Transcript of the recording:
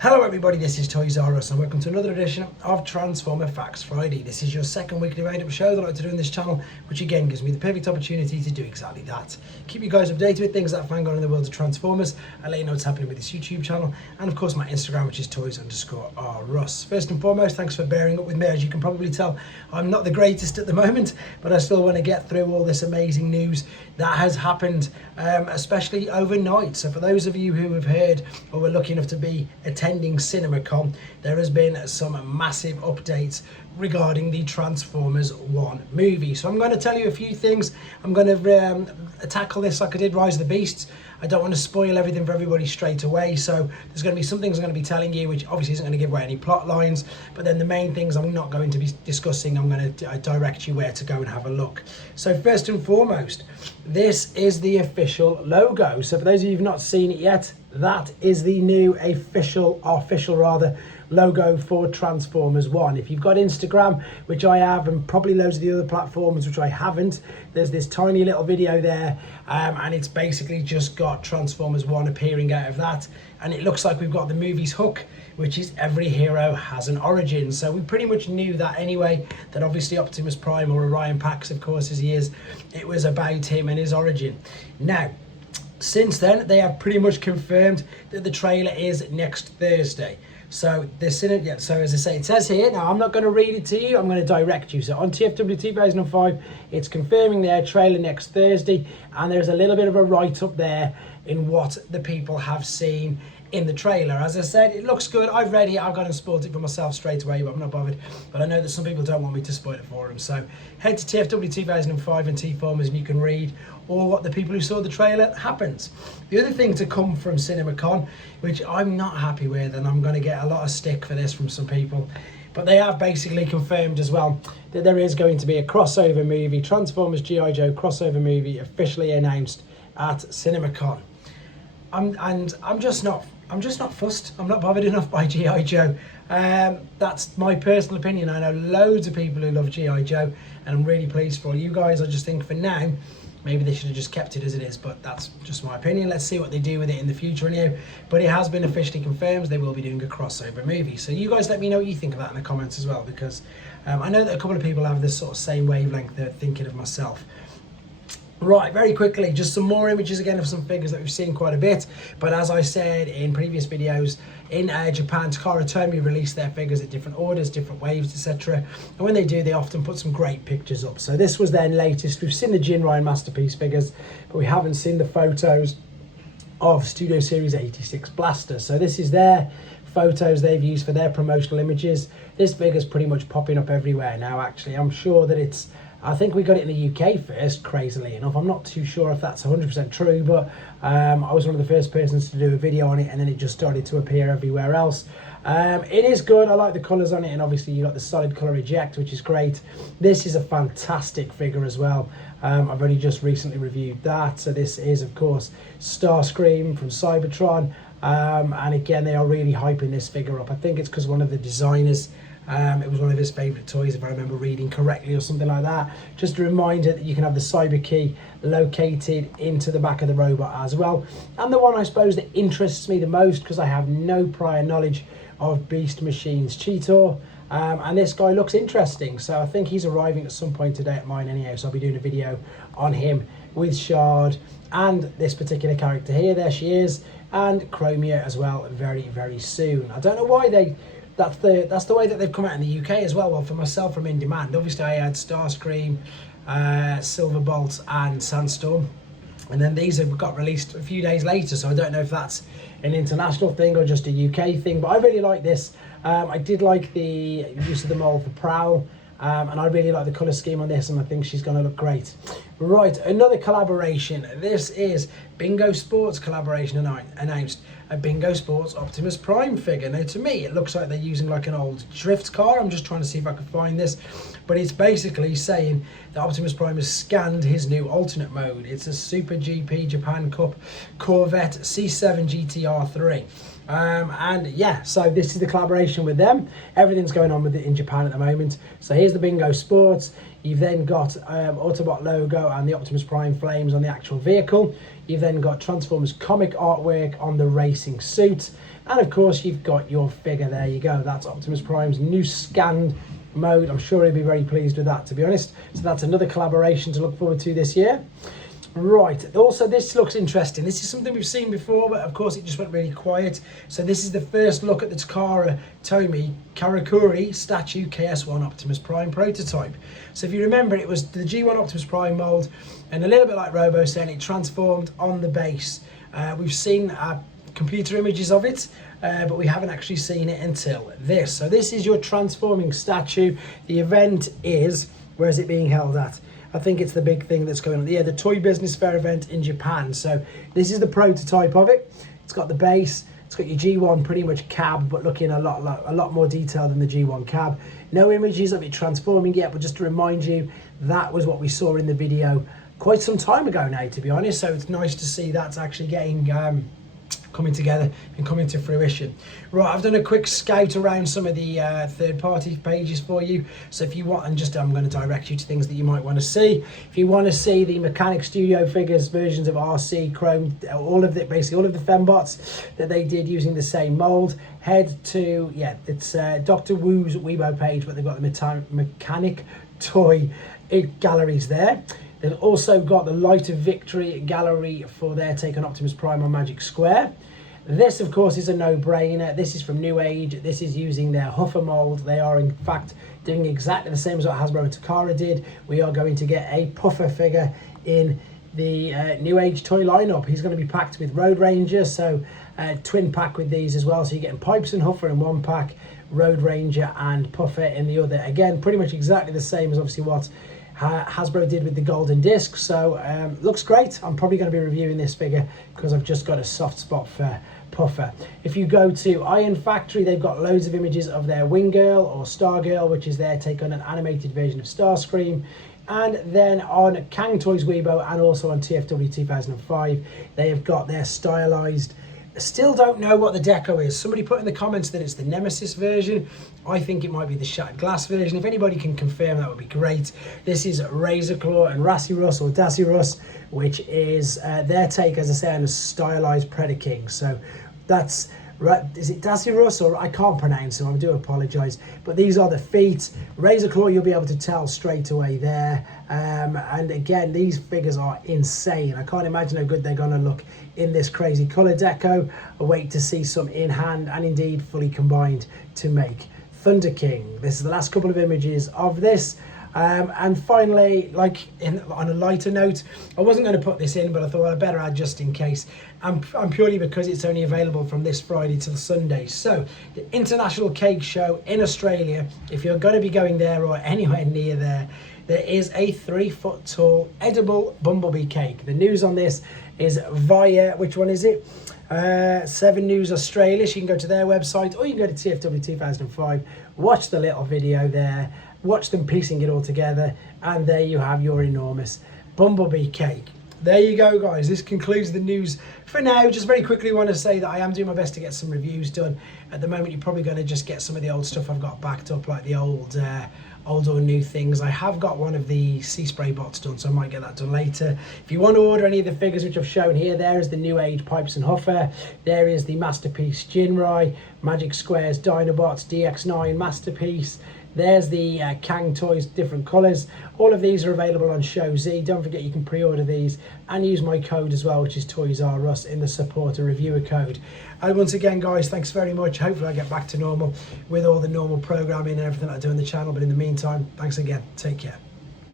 Hello everybody, this is Toys R Us and welcome to another edition of Transformer Facts Friday. This is your second weekly roundup show that I like to do on this channel, which again gives me the perfect opportunity to do exactly that. Keep you guys updated with things that I find going on in the world of Transformers. I let you know what's happening with this YouTube channel and of course my Instagram, which is Toys_R_Us. First and foremost, thanks for bearing up with me. As you can probably tell, I'm not the greatest at the moment, but I still want to get through all this amazing news that has happened, especially overnight. So for those of you who have heard or were lucky enough to be attending CinemaCon, there has been some massive updates regarding the Transformers 1 movie. So I'm going to tell you a few things. I'm going to tackle this like I did Rise of the Beasts. I don't want to spoil everything for everybody straight away, so there's going to be some things I'm going to be telling you which obviously isn't going to give away any plot lines, but then the main things I'm not going to be discussing, I'm going to direct you where to go and have a look. So first and foremost, this is the official logo. So for those of you who've not seen it yet, that is the new official logo for Transformers 1. If you've got Instagram, which I have, and probably loads of the other platforms which I haven't, there's this tiny little video there, and it's basically just got Transformers 1 appearing out of that, and it looks like we've got the movie's hook, which is every hero has an origin. So we pretty much knew that anyway, that obviously Optimus Prime, or Orion Pax of course as he is, it was about him and his origin. Now, since then, they have pretty much confirmed that the trailer is next Thursday. So as I say, it says here, now I'm not going to read it to you, I'm going to direct you. So on TFW 2005, it's confirming their trailer next Thursday, and there's a little bit of a write-up there in what the people have seen in the trailer. As I said, it looks good. I've read it, I've gone and spoiled it for myself straight away, but I'm not bothered. But I know that some people don't want me to spoil it for them. So head to TFW 2005 and T-Formers and you can read all what the people who saw the trailer happens. The other thing to come from CinemaCon, which I'm not happy with, and I'm going to get a lot of stick for this from some people, but they have basically confirmed as well that there is going to be a crossover movie, Transformers G.I. Joe crossover movie, officially announced at CinemaCon. I'm just not fussed. I'm not bothered enough by G.I. Joe. That's my personal opinion. I know loads of people who love G.I. Joe, and I'm really pleased for all you guys. I just think for now, maybe they should have just kept it as it is, but that's just my opinion. Let's see what they do with it in the future anyhow. But it has been officially confirmed they will be doing a crossover movie. So you guys let me know what you think of that in the comments as well, because I know that a couple of people have this sort of same wavelength they're thinking of myself. Right, very quickly, just some more images again of some figures that we've seen quite a bit. But as I said in previous videos, in Japan, Takara Tomy released their figures at different orders, different waves, etc. And when they do, they often put some great pictures up. So this was their latest. We've seen the Jinrai Masterpiece figures, but we haven't seen the photos of Studio Series 86 Blaster. So this is their photos they've used for their promotional images. This figure's pretty much popping up everywhere now, actually. I'm sure that I think we got it in the UK first, crazily enough. I'm not too sure if that's 100% true, but I was one of the first persons to do a video on it, and then it just started to appear everywhere else. It is good. I like the colours on it, and obviously you got the solid colour eject, which is great. This is a fantastic figure as well. I've only just recently reviewed that. So this is, of course, Starscream from Cybertron. And again, they are really hyping this figure up. I think it's because one of the designers, it was one of his favourite toys, if I remember reading correctly, or something like that. Just a reminder that you can have the cyber key located into the back of the robot as well. And the one I suppose that interests me the most, because I have no prior knowledge of Beast Machine's Cheetor, and this guy looks interesting. So I think he's arriving at some point today at mine anyhow, so I'll be doing a video on him with Shard and this particular character here. There she is, and Chromia as well, very, very soon. I don't know why that's the way that they've come out in the UK as well. Well, for myself, from In Demand, obviously I had Starscream, Silverbolt and Sandstorm, and then these have got released a few days later, so I don't know if that's an international thing or just a UK thing, but I really like this. I did like the use of the mold for Prowl, and I really like the colour scheme on this, and I think she's going to look great. Right, another collaboration. This is Bingo Sports collaboration announced. A Bingo Sports Optimus Prime figure. Now to me it looks like they're using like an old drift car. I'm just trying to see if I can find this, but it's basically saying that Optimus Prime has scanned his new alternate mode. It's a Super GP Japan Cup Corvette C7 GTR3. And yeah, so this is the collaboration with them. Everything's going on with it in Japan at the moment. So here's the Bingo Sports. You've then got Autobot logo and the Optimus Prime flames on the actual vehicle. You've then got Transformers comic artwork on the racing suit. And of course, you've got your figure. There you go. That's Optimus Prime's new scanned mode. I'm sure he'll be very pleased with that, to be honest. So that's another collaboration to look forward to this year. Right, also this looks interesting. This is something we've seen before, but of course it just went really quiet. So this is the first look at the Takara Tomy Karakuri statue KS1 Optimus Prime prototype. So if you remember, it was the G1 Optimus Prime mold, and a little bit like Robo saying, it transformed on the base. We've seen computer images of it, but we haven't actually seen it until this. So this is your transforming statue. The event is, where is it being held at? I think it's the big thing that's going on. Yeah, the Toy Business Fair event in Japan. So this is the prototype of it. It's got the base. It's got your G1 pretty much cab, but looking a lot more detailed than the G1 cab. No images of it transforming yet, but just to remind you, that was what we saw in the video quite some time ago now, to be honest. So it's nice to see that's actually getting coming together and coming to fruition. Right, I've done a quick scout around some of the third-party pages for you. So if you want, and just I'm going to direct you to things that you might want to see. If you want to see the Mechanic Studio figures, versions of RC, Chrome, all of the fembots that they did using the same mold, head to, yeah, it's Dr. Wu's Weibo page, but they've got the Mechanic Toy galleries there. They've also got the Light of Victory gallery for their take on Optimus Prime on Magic Square. This, of course, is a no-brainer. This is from Newage. This is using their Huffer mold. They are, in fact, doing exactly the same as what Hasbro and Takara did. We are going to get a Puffer figure in the Newage toy lineup. He's going to be packed with Road Ranger, so twin pack with these as well. So you're getting Pipes and Huffer in one pack, Road Ranger and Puffer in the other. Again, pretty much exactly the same as obviously what Hasbro did with the golden disc. So looks great. I'm probably going to be reviewing this figure because I've just got a soft spot for Puffer. If you go to Iron Factory, they've got loads of images of their Wing Girl or Star Girl, which is their take on an animated version of Starscream. And then on Cang Toys Weibo and also on TFW 2005, they have got their stylized. Still don't know what the deco is. Somebody put in the comments that it's the Nemesis version. I think it might be the Shattered Glass version. If anybody can confirm, that would be great. This is Razor Claw and Rassirus or Dassirus, which is their take, as I say, on a stylized Predaking. So that's right. Is it Dassirus or I can't pronounce them? I do apologise. But these are the feet. Razor Claw, you'll be able to tell straight away there. And again, these figures are insane. I can't imagine how good they're going to look in this crazy colour deco. I wait to see some in hand and indeed fully combined to make Thunder King. This is the last couple of images of this. And finally, on a lighter note, I wasn't going to put this in, but I thought I'd better add just in case. And purely because it's only available from this Friday till Sunday. So, the International Cake Show in Australia, if you're going to be going there or anywhere near there, there is a 3-foot tall edible bumblebee cake. The news on this is via, which one is it? 7 News Australia. So you can go to their website or you can go to TFW 2005, watch the little video there, watch them piecing it all together, and there you have your enormous bumblebee cake. There you go, guys. This concludes the news for now. Just very quickly want to say that I am doing my best to get some reviews done. At the moment, you're probably going to just get some of the old stuff I've got backed up, like the old or new things. I have got one of the sea spray bots done, so I might get that done later. If you want to order any of the figures which I've shown here, there is the Newage Pipes and Huffer. There is the Masterpiece Jinrai, Magic Squares Dinobots, DX9 Masterpiece. There's the Cang Toys, different colours. All of these are available on Show Z. Don't forget you can pre-order these and use my code as well, which is Toys R Us in the supporter reviewer code. And once again, guys, thanks very much. Hopefully I get back to normal with all the normal programming and everything I do on the channel. But in the meantime, thanks again. Take care.